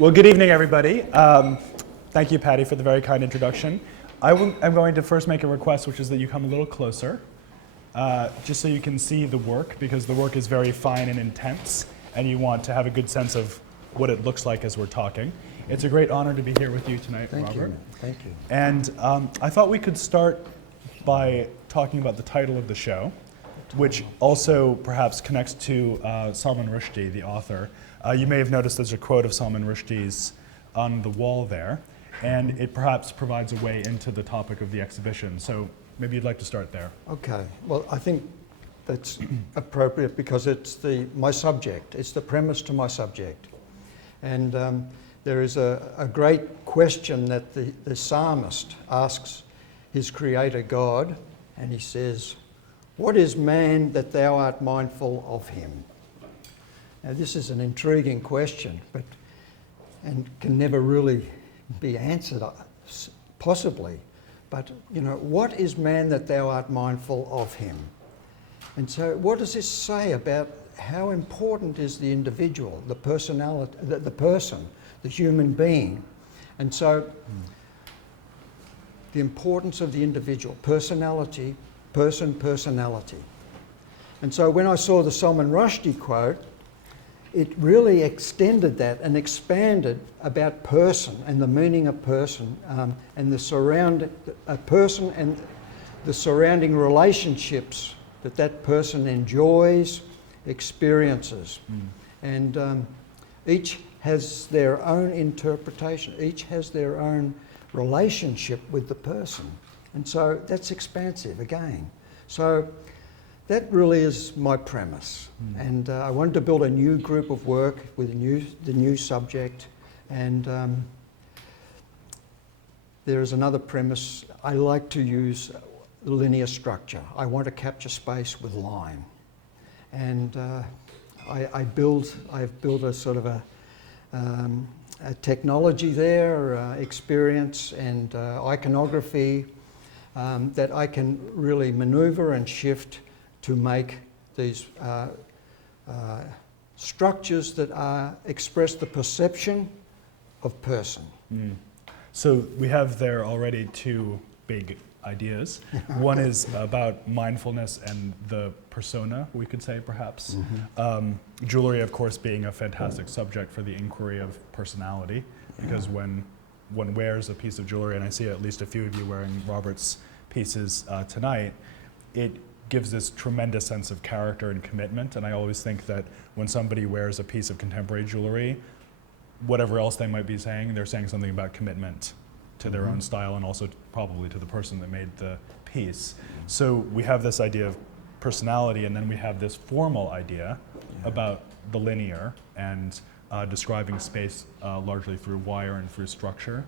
Well, good evening, everybody. Thank you, Patty, for the very kind introduction. I'm going to first make a request, which is that you come a little closer, just so you can see the work, because the work is very fine and intense, and you want to have a good sense of what it looks like as we're talking. It's a great honor to be here with you tonight, Robert. Thank you. And I thought we could start by talking about the title of the show, which also perhaps connects to Salman Rushdie, the author. You may have noticed there's a quote of Salman Rushdie's on the wall there, and it perhaps provides a way into the topic of the exhibition. So maybe you'd like to start there. Okay. Well, I think that's appropriate because it's my subject. It's the premise to my subject. And there is a great question that the psalmist asks his creator God, and he says, "What is man that thou art mindful of him?" Now this is an intriguing question, and can never really be answered, possibly. But, you know, what is man that thou art mindful of him? And so what does this say about how important is the individual, the personality, the person, the human being? And so the importance of the individual, personality. And so when I saw the Salman Rushdie quote, it really extended that and expanded about person and the meaning of person and a person and the surrounding relationships that person enjoys, experiences. And each has their own interpretation. Each has their own relationship with the person. And so that's expansive again. So that really is my premise. And I wanted to build a new group of work with the new subject. And there is another premise. I like to use linear structure. I want to capture space with line. And I've built a sort of a technology there, experience and iconography that I can really maneuver and shift to make these structures that express the perception of person. So we have there already two big ideas. One is about mindfulness and the persona, we could say, perhaps. Jewelry, of course, being a fantastic subject for the inquiry of personality, because when one wears a piece of jewelry, and I see at least a few of you wearing Robert's pieces tonight, it gives this tremendous sense of character and commitment. And I always think that when somebody wears a piece of contemporary jewelry, whatever else they might be saying, they're saying something about commitment to their own style and also probably to the person that made the piece. So we have this idea of personality, and then we have this formal idea about the linear and describing space largely through wire and through structure.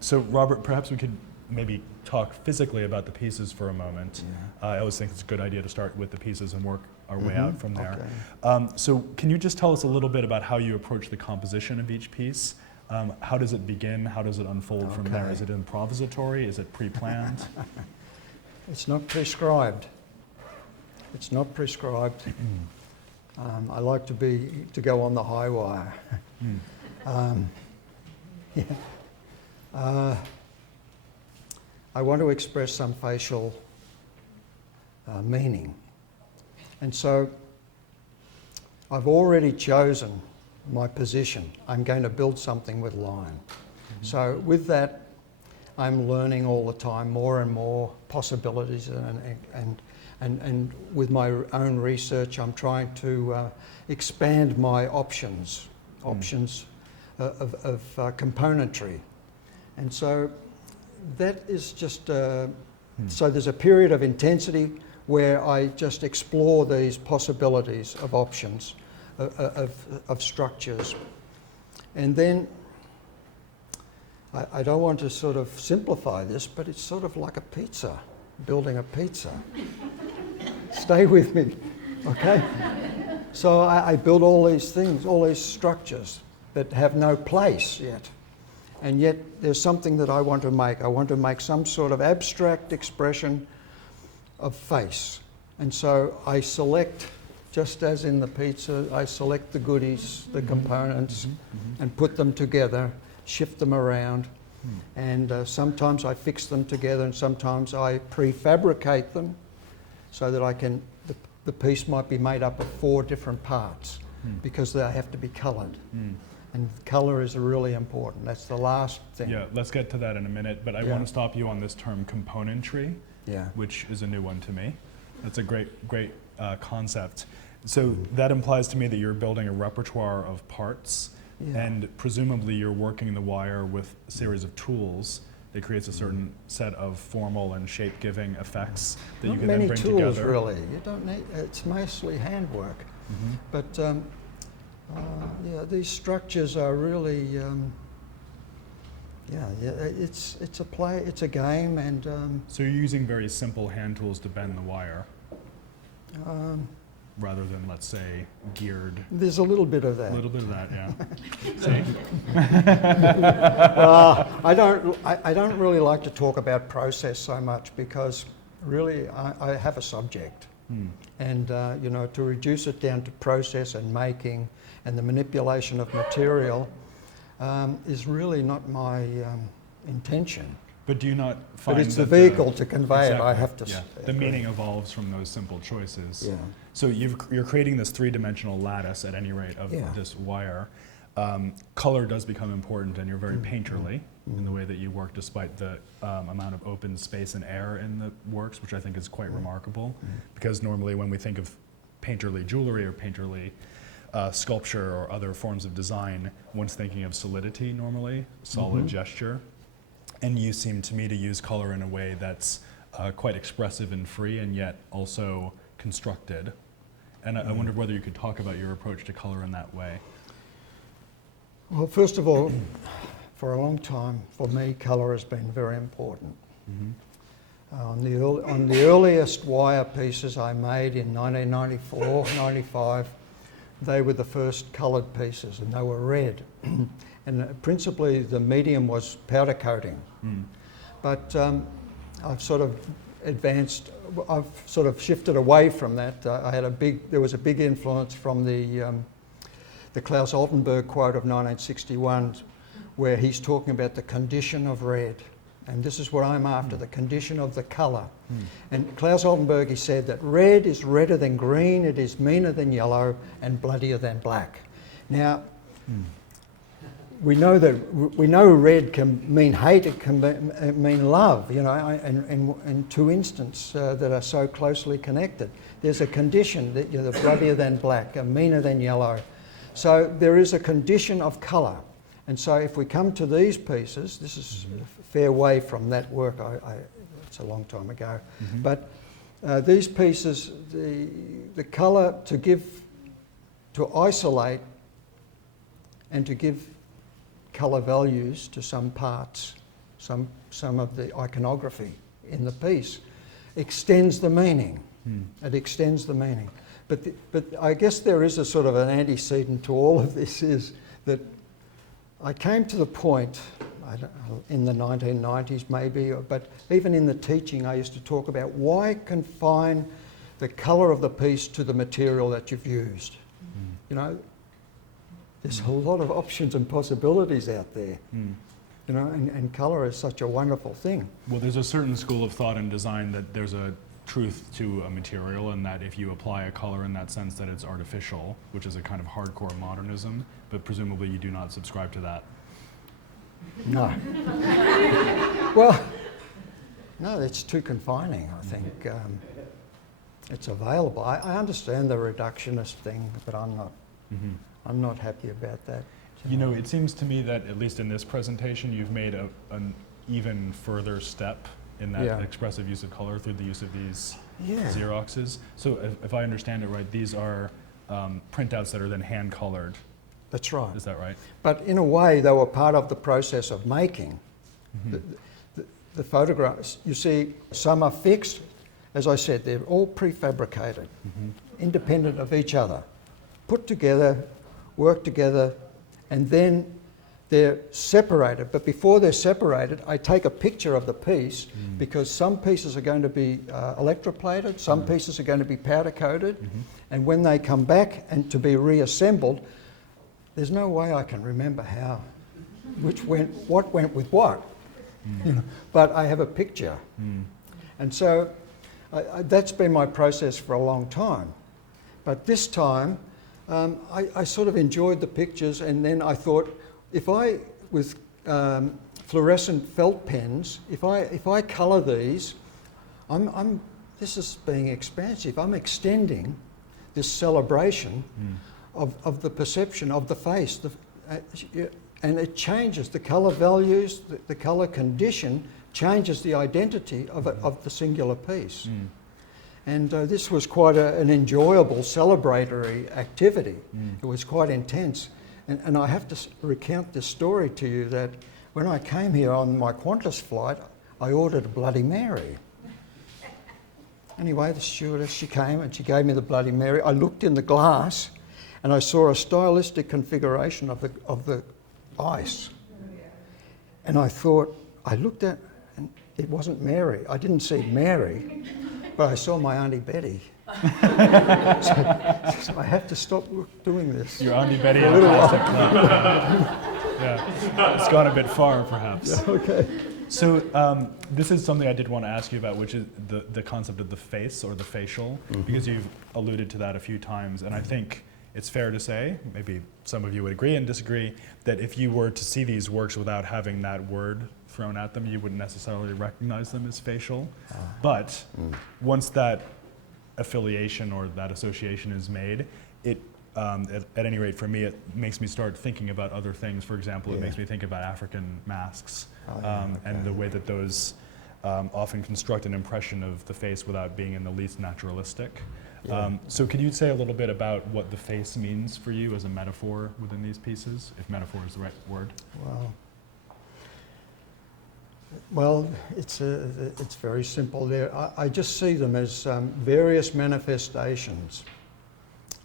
So Robert, perhaps we could maybe talk physically about the pieces for a moment. I always think it's a good idea to start with the pieces and work our way out from there. Okay. So can you just tell us a little bit about how you approach the composition of each piece? How does it begin? How does it unfold from there? Is it improvisatory? Is it pre-planned? It's not prescribed. It's not prescribed. I like to go on the high wire. I want to express some facial meaning. And so I've already chosen my position. I'm going to build something with line. So with that, I'm learning all the time more and more possibilities, and with my own research, I'm trying to expand my options of componentry. And so that is just, so there's a period of intensity where I just explore these possibilities of options, of structures. And then, I don't want to sort of simplify this, but it's sort of like a pizza, building a pizza. Stay with me, okay? So I build all these things, all these structures that have no place yet. And yet there's something that I want to make. I want to make some sort of abstract expression of face. And so I select just as in the pizza, I select the goodies, the components, and put them together, shift them around. And sometimes I fix them together, and sometimes I prefabricate them so that I can, the piece might be made up of 4 different parts because they have to be coloured. And colour is really important. That's the last thing. Yeah, let's get to that in a minute, but I want to stop you on this term componentry, which is a new one to me. That's a great concept. So that implies to me that you're building a repertoire of parts, and presumably you're working the wire with a series of tools that creates a certain set of formal and shape-giving effects that you can then bring together. Not many tools, really. You don't need. It's mostly handwork. But yeah, these structures are really. It's a play. It's a game, and. So you're using very simple hand tools to bend the wire, rather than, let's say, geared. There's a little bit of that. A little bit of that, yeah. See? I don't really like to talk about process so much because really I have a subject, and you know, to reduce it down to process and making and the manipulation of material is really not my intention. But do you not find But it's the that vehicle to convey it, I exactly, have to yeah. say. The meaning evolves from those simple choices. Yeah. So you're creating this 3-dimensional lattice, at any rate, of this wire. Color does become important, and you're very painterly in the way that you work, despite the amount of open space and air in the works, which I think is quite remarkable. Because normally when we think of painterly jewelry or painterly sculpture or other forms of design, one's thinking of solidity normally, solid gesture. And you seem to me to use color in a way that's quite expressive and free, and yet also constructed. And I wondered whether you could talk about your approach to color in that way. Well, first of all, for a long time, for me, colour has been very important. On the earliest wire pieces I made in 1994, 95, they were the first coloured pieces, and they were red. And principally the medium was powder coating. But I've sort of advanced, I've sort of shifted away from that. There was a big influence from the Klaus Altenberg quote of 1961, where he's talking about the condition of red. And this is what I'm after, the condition of the colour. And Klaus Altenberg, he said that red is redder than green, it is meaner than yellow, and bloodier than black. Now, we know red can mean hate, it can mean love, you know, in 2 instances that are so closely connected. There's a condition that you're bloodier than black, meaner than yellow. So there is a condition of colour. And so if we come to these pieces, this is a fair way from that work, it's a long time ago, but these pieces, the colour to isolate and to give colour values to some parts, some of the iconography in the piece, extends the meaning. It extends the meaning. But I guess there is a sort of an antecedent to all of this, is that I came to the point, in the 1990s maybe, but even in the teaching I used to talk about why confine the colour of the piece to the material that you've used. You know, there's a lot of options and possibilities out there. You know, and colour is such a wonderful thing. Well, there's a certain school of thought in design that there's a truth to a material, and that if you apply a color in that sense that it's artificial, which is a kind of hardcore modernism, but presumably you do not subscribe to that. No. Well, no, it's too confining, I think. It's available. I understand the reductionist thing, but I'm not happy about that. You know, it seems to me that, at least in this presentation, you've made an even further step in that expressive use of color through the use of these Xeroxes. So if I understand it right, these are printouts that are then hand-colored. That's right. Is that right? But in a way, they were part of the process of making. The photographs, you see, some are fixed. As I said, they're all prefabricated, independent of each other, put together, work together, and then they're separated. But before they're separated, I take a picture of the piece, because some pieces are going to be electroplated, some pieces are going to be powder coated, And when they come back and to be reassembled, there's no way I can remember what went with what. You know, but I have a picture. And so that's been my process for a long time. But this time, I sort of enjoyed the pictures, and then I thought, if I, with fluorescent felt pens, if I colour these, this is being expansive. I'm extending this celebration of the perception of the face, and it changes the colour values, the colour condition changes the identity of the singular piece. And this was quite an enjoyable celebratory activity. It was quite intense. And I have to recount this story to you, that when I came here on my Qantas flight, I ordered a Bloody Mary. Anyway, the stewardess, she came and she gave me the Bloody Mary. I looked in the glass and I saw a stylistic configuration of the ice. And I thought, I looked at, and it wasn't Mary. I didn't see Mary, but I saw my Auntie Betty. So I have to stop doing this. Your Auntie Betty in a plastic cup. Yeah, it's gone a bit far, perhaps. Yeah, okay. So this is something I did want to ask you about, which is the concept of the face or the facial, because you've alluded to that a few times, and I think it's fair to say, maybe some of you would agree and disagree, that if you were to see these works without having that word thrown at them, you wouldn't necessarily recognize them as facial. But once that affiliation or that association is made, it, at any rate for me, it makes me start thinking about other things. For example, it makes me think about African masks and the way that those often construct an impression of the face without being in the least naturalistic. So could you say a little bit about what the face means for you as a metaphor within these pieces, if metaphor is the right word? Well, it's very simple there. I just see them as various manifestations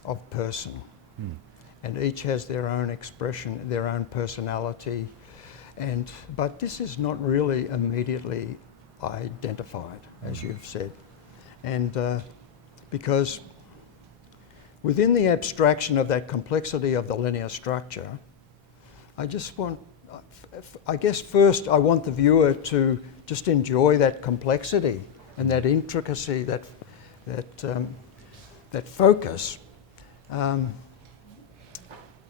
of person. And each has their own expression, their own personality. But this is not really immediately identified, as you've said. And because within the abstraction of that complexity of the linear structure, I guess first I want the viewer to just enjoy that complexity and that intricacy, that focus,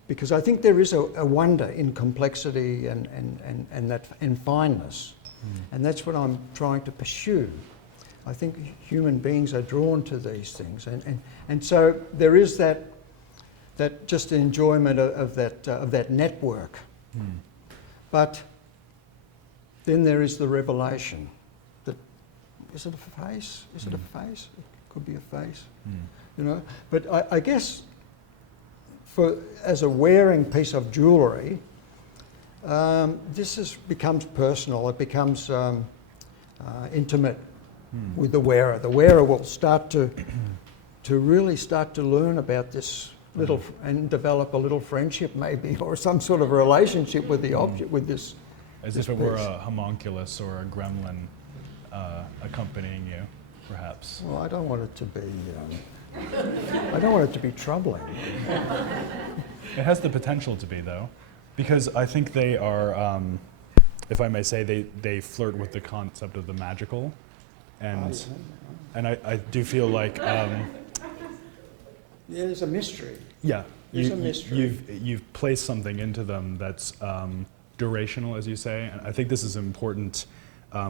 because I think there is a wonder in complexity and fineness, and that's what I'm trying to pursue. I think human beings are drawn to these things, and so there is that just enjoyment of that network. But then there is the revelation that, is it a face? Is it a face? It could be a face, you know. But I guess as a wearing piece of jewellery, this becomes personal. It becomes intimate with the wearer. The wearer will start to really start to learn about this little and develop a little friendship, maybe, or some sort of relationship with the object, with this. As if it were a homunculus or a gremlin accompanying you, perhaps. Well, I don't want it to be. I don't want it to be troubling. It has the potential to be, though, because I think they are, if I may say, they flirt with the concept of the magical, and I do feel like. There's a mystery. Yeah, there's a mystery. You've placed something into them that's durational, as you say, and I think this is important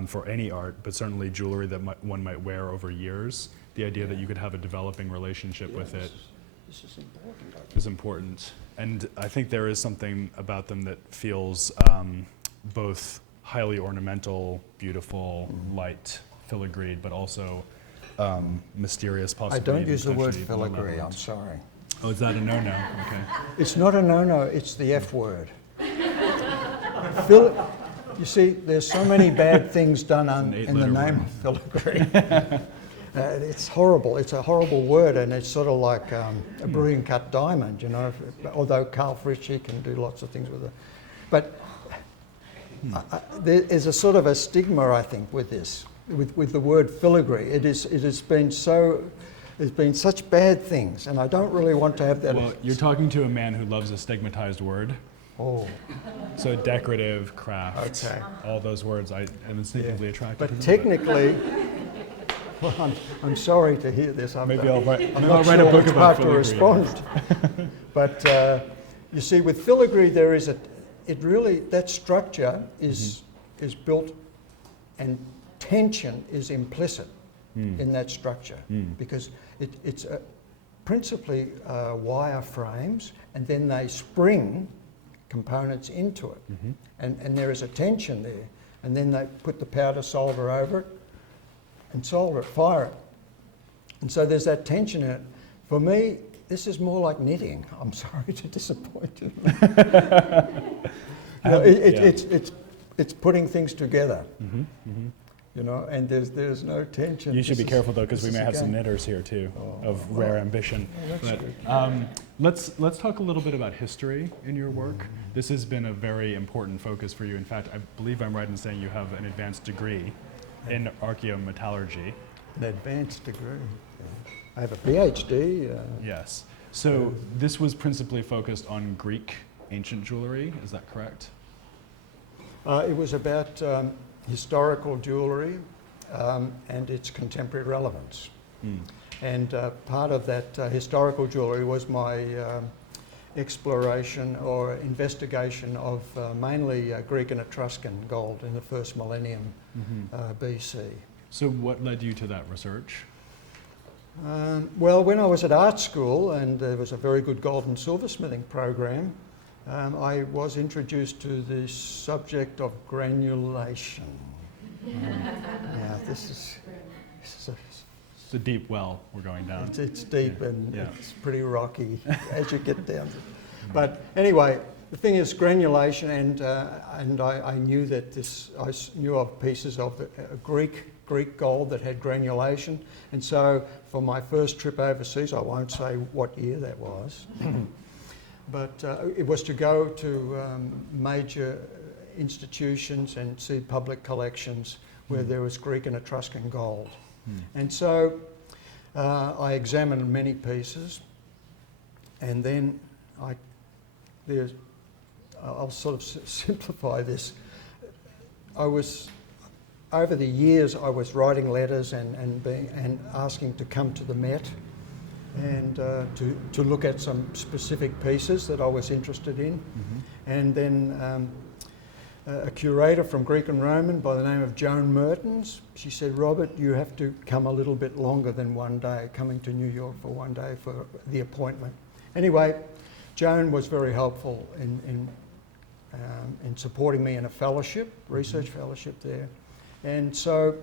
for any art, but certainly jewelry that one might wear over years. The idea that you could have a developing relationship with it this is important. is important, and I think there is something about them that feels both highly ornamental, beautiful, light, filigreed, but also mysterious, possibly. I don't even use the word potentially filigree, malevolent. I'm sorry. Oh, is that a no-no? Okay. It's not a no-no, it's the F word. You see, there's so many bad things done in the name of filigree. It's horrible. It's a horrible word, and it's sort of like a brilliant cut diamond, you know, although Carl Fritz can do lots of things with it. But there is a sort of a stigma, I think, with this. With the word filigree, it has been so there's been such bad things, and I don't really want to have that. Well, you're talking to a man who loves a stigmatized word. Oh, So decorative, craft, okay. all those words I am instinctively attracted to. But them, technically, well, I'm sorry to hear this. maybe I'll write, I'm maybe not I'll write sure a book which about part to filigree. respond. But you see, with filigree, there is that structure is built, and tension is implicit in that structure because it's principally wire frames, and then they spring components into it, and there is a tension there, and then they put the powder solder over it and solder it, fire it, and so there's that tension in it. For me, this is more like knitting. I'm sorry to disappoint you. It's putting things together. You know, and there's no tension. You should be careful though, because we may have some knitters here too, of rare ambition. But let's talk a little bit about history in your work. This has been a very important focus for you. In fact, I believe I'm right in saying you have an advanced degree in archaeometallurgy. An advanced degree. I have a PhD. Yes. So this was principally focused on Greek ancient jewelry. Is that correct? It was about historical jewellery and its contemporary relevance. And part of that historical jewellery was my exploration or investigation of mainly Greek and Etruscan gold in the first millennium BC. So what led you to that research? Well, when I was at art school, and there was a very good gold and silversmithing program, I was introduced to the subject of granulation. Now, this is It's a deep well we're going down. it's deep and Yeah. it's pretty rocky as you get down. But anyway, the thing is granulation, and I knew that I knew of pieces of Greek gold that had granulation, and so for my first trip overseas, I won't say what year that was, but it was to go to major institutions and see public collections where there was Greek and Etruscan gold. And so I examined many pieces, and then I'll sort of simplify this. Over the years, I was writing letters and asking to come to the Met and to look at some specific pieces that I was interested in. And then a curator from Greek and Roman by the name of Joan Mertens, she said, "Robert, you have to come a little bit longer than one day, coming to New York for one day for the appointment." Anyway, Joan was very helpful in supporting me in a fellowship, research fellowship there. And so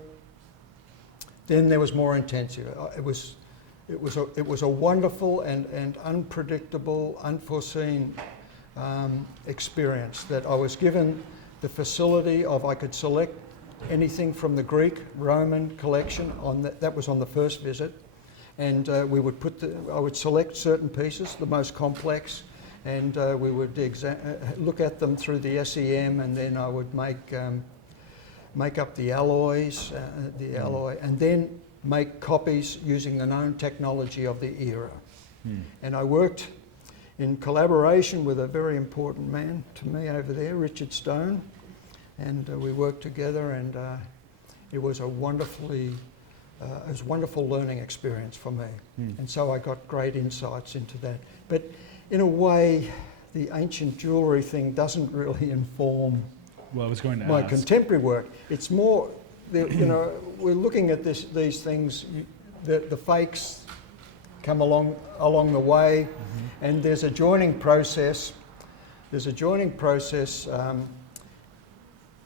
then there was more intensity. It was a wonderful and unpredictable, unforeseen experience that I was given the facility of I could select anything from the Greek, Roman collection that was on the first visit, and we would I would select certain pieces, the most complex, and we would look at them through the SEM, and then I would make up the alloys, and then make copies using the known technology of the era. And I worked in collaboration with a very important man to me over there, Richard Stone, and we worked together, and it was a wonderful learning experience for me. And so I got great insights into that. But in a way, the ancient jewellery thing doesn't really inform Well, I was going to my ask. contemporary work. It's more, we're looking at these things, the fakes come along the way, and there's a joining process. There's a joining process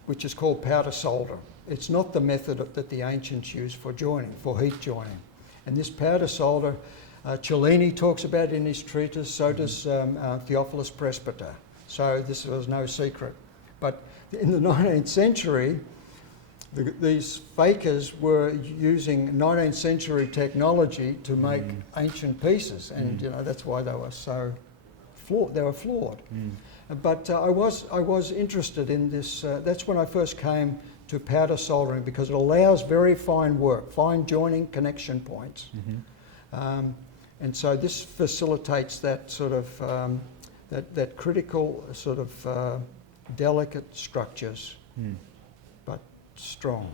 which is called powder solder. It's not the method that the ancients used for joining, for heat joining. And this powder solder, Cellini talks about in his treatise, so does Theophilus Presbyter. So this was no secret. But in the 19th century, these fakers were using 19th century technology to make ancient pieces, and that's why they were so flawed. They were flawed. But I was interested in this. That's when I first came to powder soldering, because it allows very fine work, fine joining connection points, And so this facilitates that sort of that critical sort of delicate structures, but strong.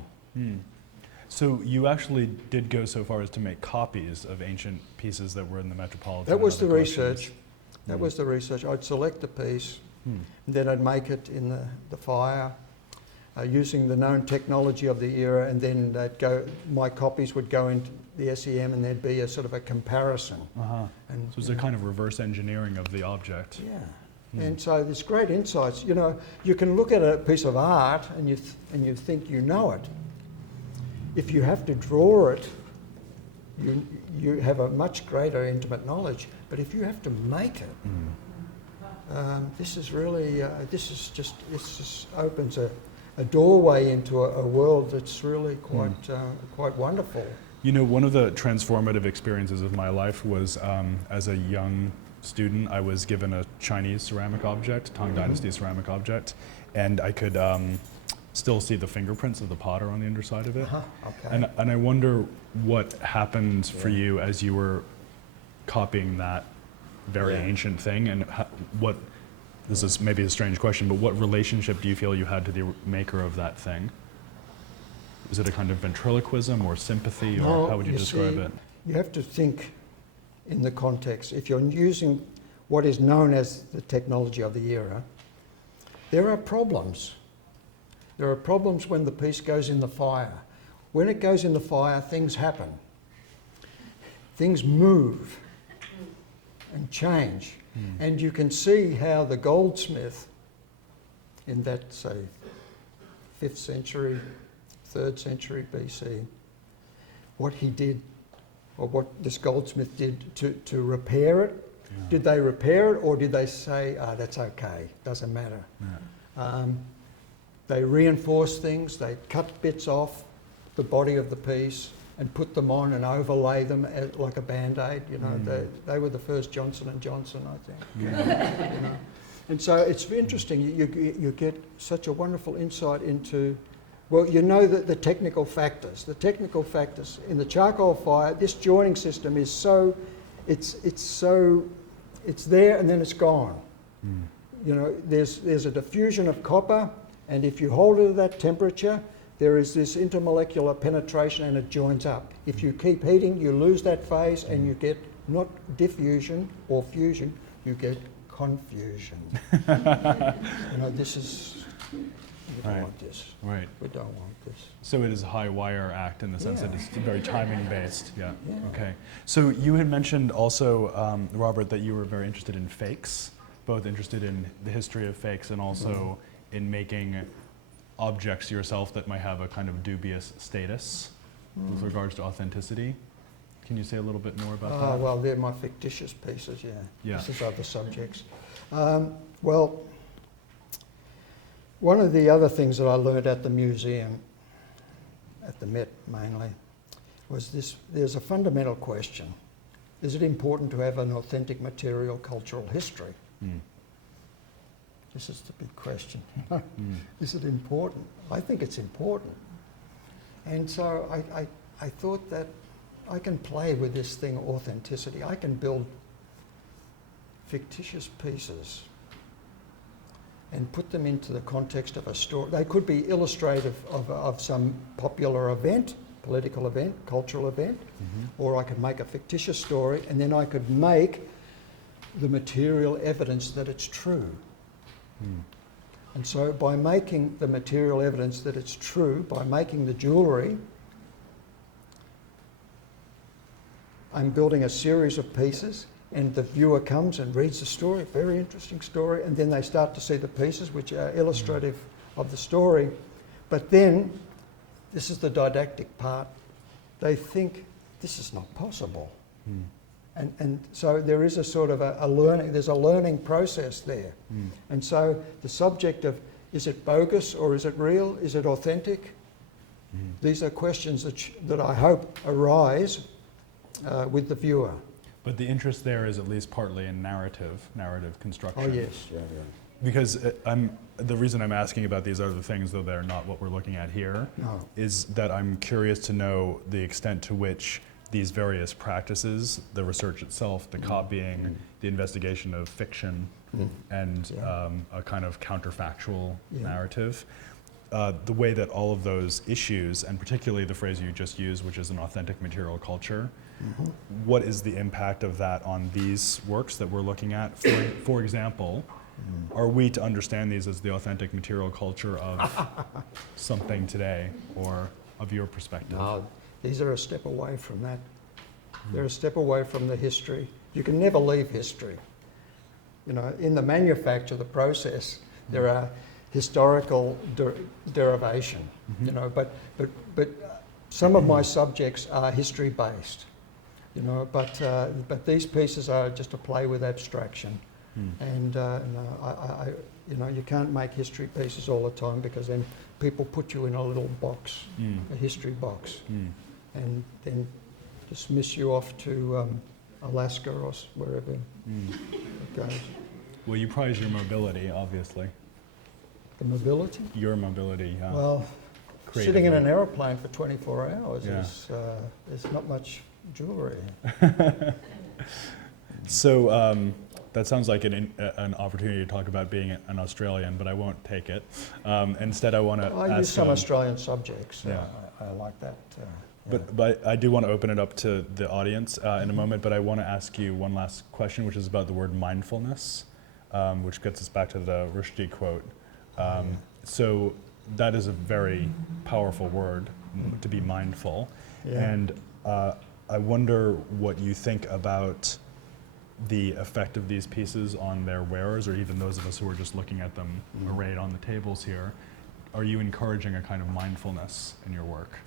So you actually did go so far as to make copies of ancient pieces that were in the Metropolitan. That was the and other collections. research. That was the research. I'd select a piece, and then I'd make it in the fire, using the known technology of the era, and then my copies would go into the SEM, and there'd be a sort of a comparison. And, So it's a kind of reverse engineering of the object. Yeah. And so there's great insights. You know, you can look at a piece of art and you think you know it. If you have to draw it, you have a much greater intimate knowledge. But if you have to make it, this is really this just opens a doorway into a world that's really quite wonderful. You know, one of the transformative experiences of my life was as a young student, I was given a Chinese ceramic object, Tang Dynasty ceramic object, and I could still see the fingerprints of the potter on the underside of it. Okay. And I wonder what happened for you as you were copying that very ancient thing, and what, this is maybe a strange question, but what relationship do you feel you had to the maker of that thing? Is it a kind of ventriloquism or sympathy, or how would you describe it? You have to think in the context. If you're using what is known as the technology of the era, there are problems. There are problems when the piece goes in the fire. When it goes in the fire, things happen. Things move and change. And you can see how the goldsmith in that, say, 5th century, 3rd century BC, what he did, or what this goldsmith did to repair it. Yeah. Did they repair it, or did they say, that's okay, doesn't matter? Yeah. They reinforced things, they cut bits off the body of the piece and put them on and overlay them like a Band-Aid. You know, they were the first Johnson & Johnson, I think. Yeah. You know? And so it's interesting, you get such a wonderful insight into, well, you know, that the technical factors in the charcoal fire. This joining system is so, it's there and then it's gone. You know, there's a diffusion of copper, and if you hold it at that temperature, there is this intermolecular penetration and it joins up. If you keep heating, you lose that phase and you get not diffusion or fusion, you get confusion. You know, this is, we don't want this. Right. We don't want this. So it is a high wire act in the sense that it's very timing based. Yeah. Okay. So you had mentioned also, Robert, that you were very interested in fakes, both interested in the history of fakes and also in making objects yourself that might have a kind of dubious status with regards to authenticity. Can you say a little bit more about that? Well, they're my fictitious pieces, yeah. This is other subjects. Well, one of the other things that I learned at the museum, at the Met mainly, was this: there's a fundamental question. Is it important to have an authentic material cultural history? This is the big question. Is it important? I think it's important. And so I thought that I can play with this thing, authenticity. I can build fictitious pieces and put them into the context of a story. They could be illustrative of some popular event, political event, cultural event, or I could make a fictitious story, and then I could make the material evidence that it's true. And so by making the material evidence that it's true, by making the jewellery, I'm building a series of pieces, and the viewer comes and reads the story, very interesting story, and then they start to see the pieces which are illustrative of the story. But then, this is the didactic part, they think this is not possible. And so there is a sort of a learning, there's a learning process there. And so the subject of, is it bogus or is it real? Is it authentic? These are questions that I hope arise with the viewer. But the interest there is at least partly in narrative construction. Oh yes, yeah. Because the reason I'm asking about these other things, though they're not what we're looking at here, is that I'm curious to know the extent to which these various practices, the research itself, the copying, the investigation of fiction, and a kind of counterfactual narrative. The way that all of those issues, and particularly the phrase you just used, which is an authentic material culture, what is the impact of that on these works that we're looking at? For example, are we to understand these as the authentic material culture of something today, or of your perspective? No, these are a step away from that. They're a step away from the history. You can never leave history. You know, in the manufacture, the process, there are historical derivation. You know, but some of my subjects are history based. You know, but these pieces are just a play with abstraction. And no, you know, you can't make history pieces all the time, because then people put you in a little box, a history box, and then dismiss you off to Alaska or wherever it goes. Well, you prize your mobility, obviously. The mobility? Your mobility. Well, sitting in an aeroplane for 24 hours is there's not much jewellery. So that sounds like an opportunity to talk about being an Australian, but I won't take it. Instead, I want to ask... I use some Australian subjects. Yeah. I like that. But I do want to open it up to the audience in a moment, but I want to ask you one last question, which is about the word mindfulness, which gets us back to the Rushdie quote. So that is a very powerful word, to be mindful. And I wonder what you think about the effect of these pieces on their wearers, or even those of us who are just looking at them arrayed on the tables here. Are you encouraging a kind of mindfulness in your work?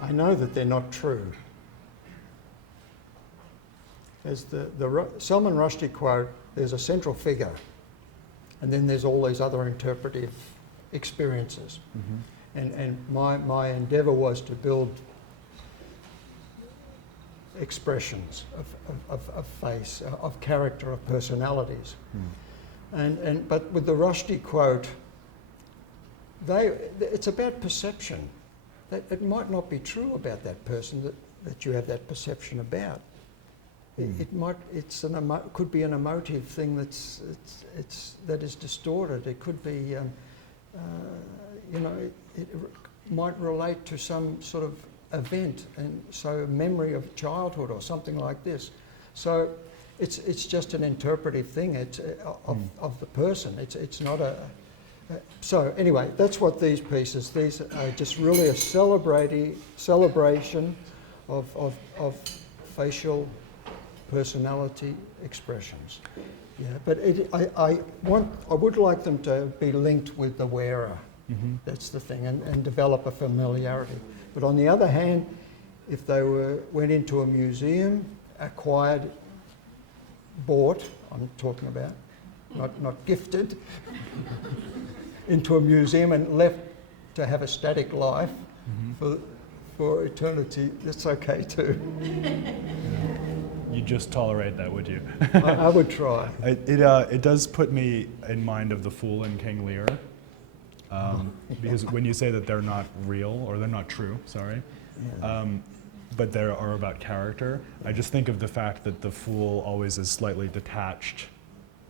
I know that they're not true. There's the Salman Rushdie quote, there's a central figure, and then there's all these other interpretive experiences. And my endeavour was to build expressions of face, of character, of personalities. But with the Rushdie quote, it's about perception. That it might not be true about that person that you have that perception about. It could be an emotive thing that is distorted. It could be, you know, it might relate to some sort of event, and so memory of childhood or something like this. So it's just an interpretive thing. It's of the person. It's not a. So anyway, that's what these pieces. These are just really a celebration of facial personality expressions. Yeah, but I would like them to be linked with the wearer. That's the thing, and develop a familiarity. But on the other hand, if they went into a museum, acquired, bought, I'm talking about, not gifted, into a museum and left to have a static life for eternity, that's okay too. You'd just tolerate that, would you? I would try. It does put me in mind of the Fool in King Lear. Because when you say that they're not real, or they're not true, sorry, but they are about character, I just think of the fact that the fool always is slightly detached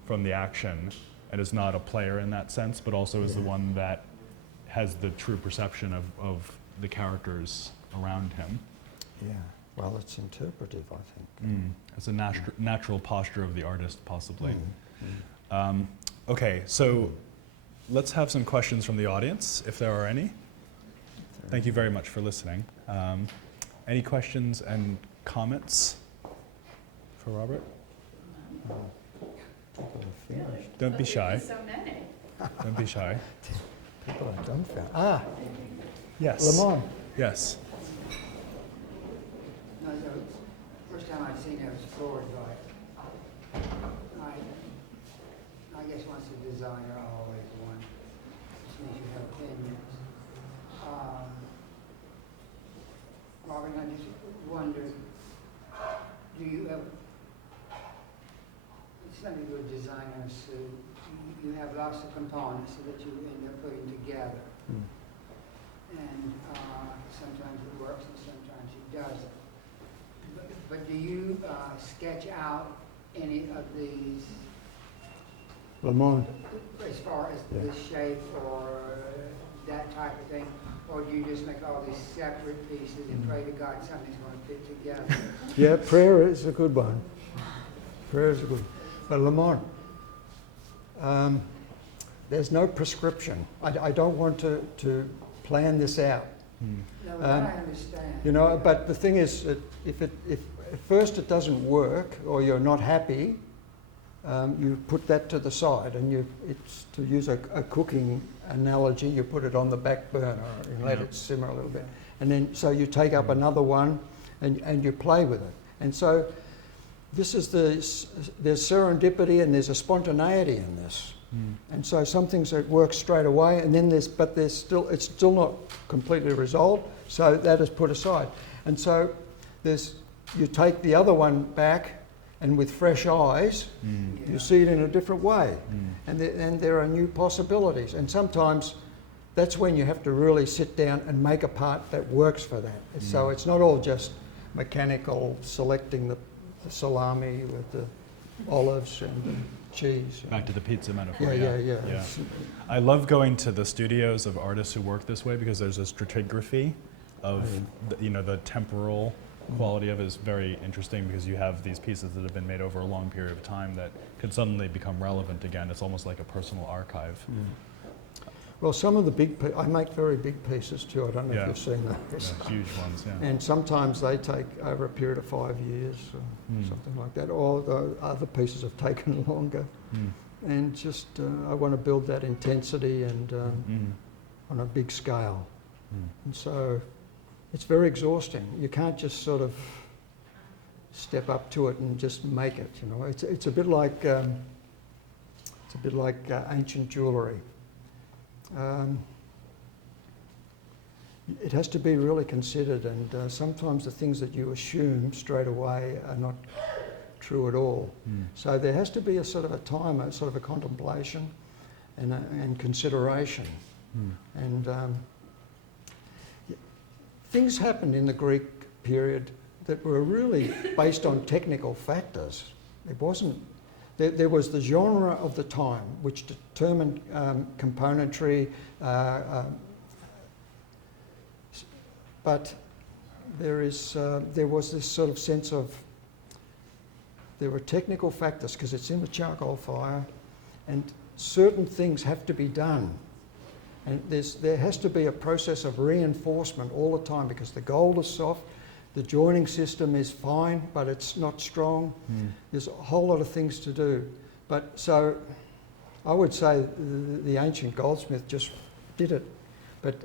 from the action and is not a player in that sense, but also is the one that has the true perception of the characters around him. Yeah, well, it's interpretive, I think. It's a natural posture of the artist, possibly. Okay, so let's have some questions from the audience, if there are any. Thank you very much for listening. Any questions and comments for Robert? Don't be shy. So many. Don't be shy. People are dumbfounded. Yes. Lamont. Yes. No, the first time I'd seen it, I was floored by it. I guess once a designer, always one. Just makes you have opinions. Robin, I just wondered, do you ever, some people are designers, so you have lots of components so that you end up putting together. And sometimes it works and sometimes doesn't. But do you sketch out any of these Lamont. as far as the shape or that type of thing? Or do you just make all these separate pieces and pray to God something's going to fit together? Yeah, prayer is a good one. Prayer is a good one. But Lamont, there's no prescription. I don't want to plan this out. No, that I understand. You know, but the thing is that if at first it doesn't work or you're not happy, you put that to the side, and it's, to use a cooking analogy, you put it on the back burner and let it simmer a little bit. And then, so you take up another one and you play with it. And so this is there's serendipity and there's a spontaneity in this. And so some things that work straight away, and then it's still not completely resolved, so that is put aside. And so you take the other one back, and with fresh eyes, you see it in a different way. And there are new possibilities. And sometimes that's when you have to really sit down and make a part that works for that. So it's not all just mechanical, selecting the salami with the olives and the cheese. Back to the pizza metaphor. Yeah. I love going to the studios of artists who work this way because there's a stratigraphy of the temporal quality of it is very interesting, because you have these pieces that have been made over a long period of time that could suddenly become relevant again. It's almost like a personal archive. Well, some of the I make very big pieces too. I don't know if you've seen those. Yeah, huge ones, yeah. And sometimes they take over a period of 5 years or something like that. Or the other pieces have taken longer. And just, I want to build that intensity and on a big scale. And so it's very exhausting. You can't just sort of step up to it and just make it. You know, it's a bit like ancient jewellery. It has to be really considered, and sometimes the things that you assume straight away are not true at all. So there has to be a sort of a time, a sort of a contemplation and consideration. And things happened in the Greek period that were really based on technical factors. It wasn't. There was the genre of the time, which determined componentry, but there was this sort of sense of, there were technical factors because it's in the charcoal fire, and certain things have to be done. And there has to be a process of reinforcement all the time, because the gold is soft, the joining system is fine, but it's not strong. There's a whole lot of things to do. But so I would say the ancient goldsmith just did it. But,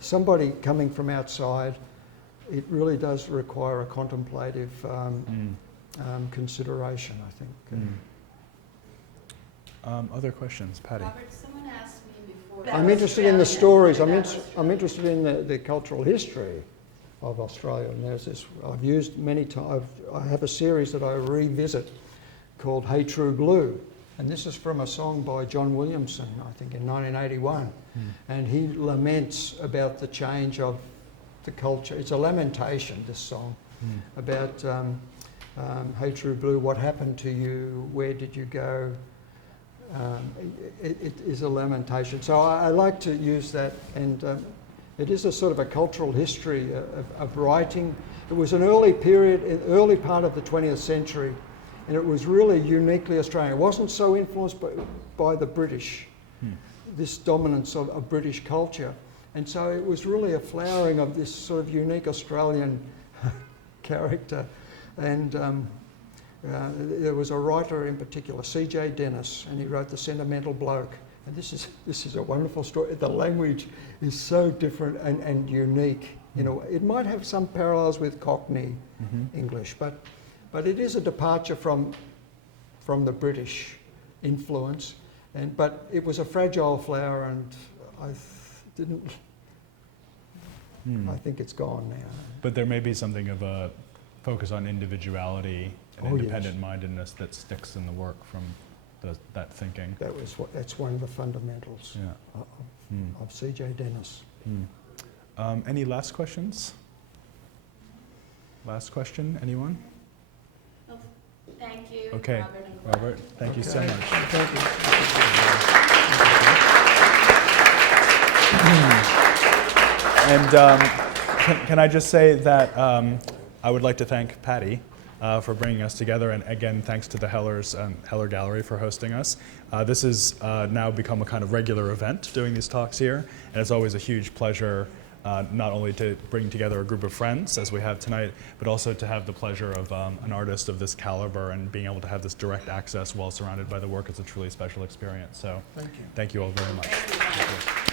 somebody coming from outside, it really does require a contemplative consideration, I think. Other questions? Patty? Robert, someone asked me before. I'm interested in the stories. I'm interested in the cultural history of Australia. And there's this, I've used many times. I have a series that I revisit called Hey True Blue. And this is from a song by John Williamson, I think in 1981. And he laments about the change of the culture. It's a lamentation, this song, about Hey True Blue, what happened to you, where did you go? It is a lamentation. So I like to use that, and it is a sort of a cultural history of writing. It was an early period, an early part of the 20th century, and it was really uniquely Australian. It wasn't so influenced by the British, this dominance of British culture. And so it was really a flowering of this sort of unique Australian character. And there was a writer in particular, C.J. Dennis, and he wrote The Sentimental Bloke. And this is a wonderful story. The language is so different and unique. You know, it might have some parallels with Cockney English, but it is a departure from the British influence. But it was a fragile flower, and I think it's gone now. But there may be something of a focus on individuality and independent-mindedness that sticks in the work from that thinking. That's one of the fundamentals of C.J. Dennis. Any last questions? last question, anyone? Well, thank you, Okay, Robert and Glenn. Robert, thank you so Okay. much. Thank you. And can I just say that I would like to thank Patty for bringing us together, and again, thanks to the Heller Gallery for hosting us. This has now become a kind of regular event, doing these talks here, and it's always a huge pleasure not only to bring together a group of friends, as we have tonight, but also to have the pleasure of an artist of this caliber and being able to have this direct access while surrounded by the work. It's a truly special experience. So thank you all very much. Thank you.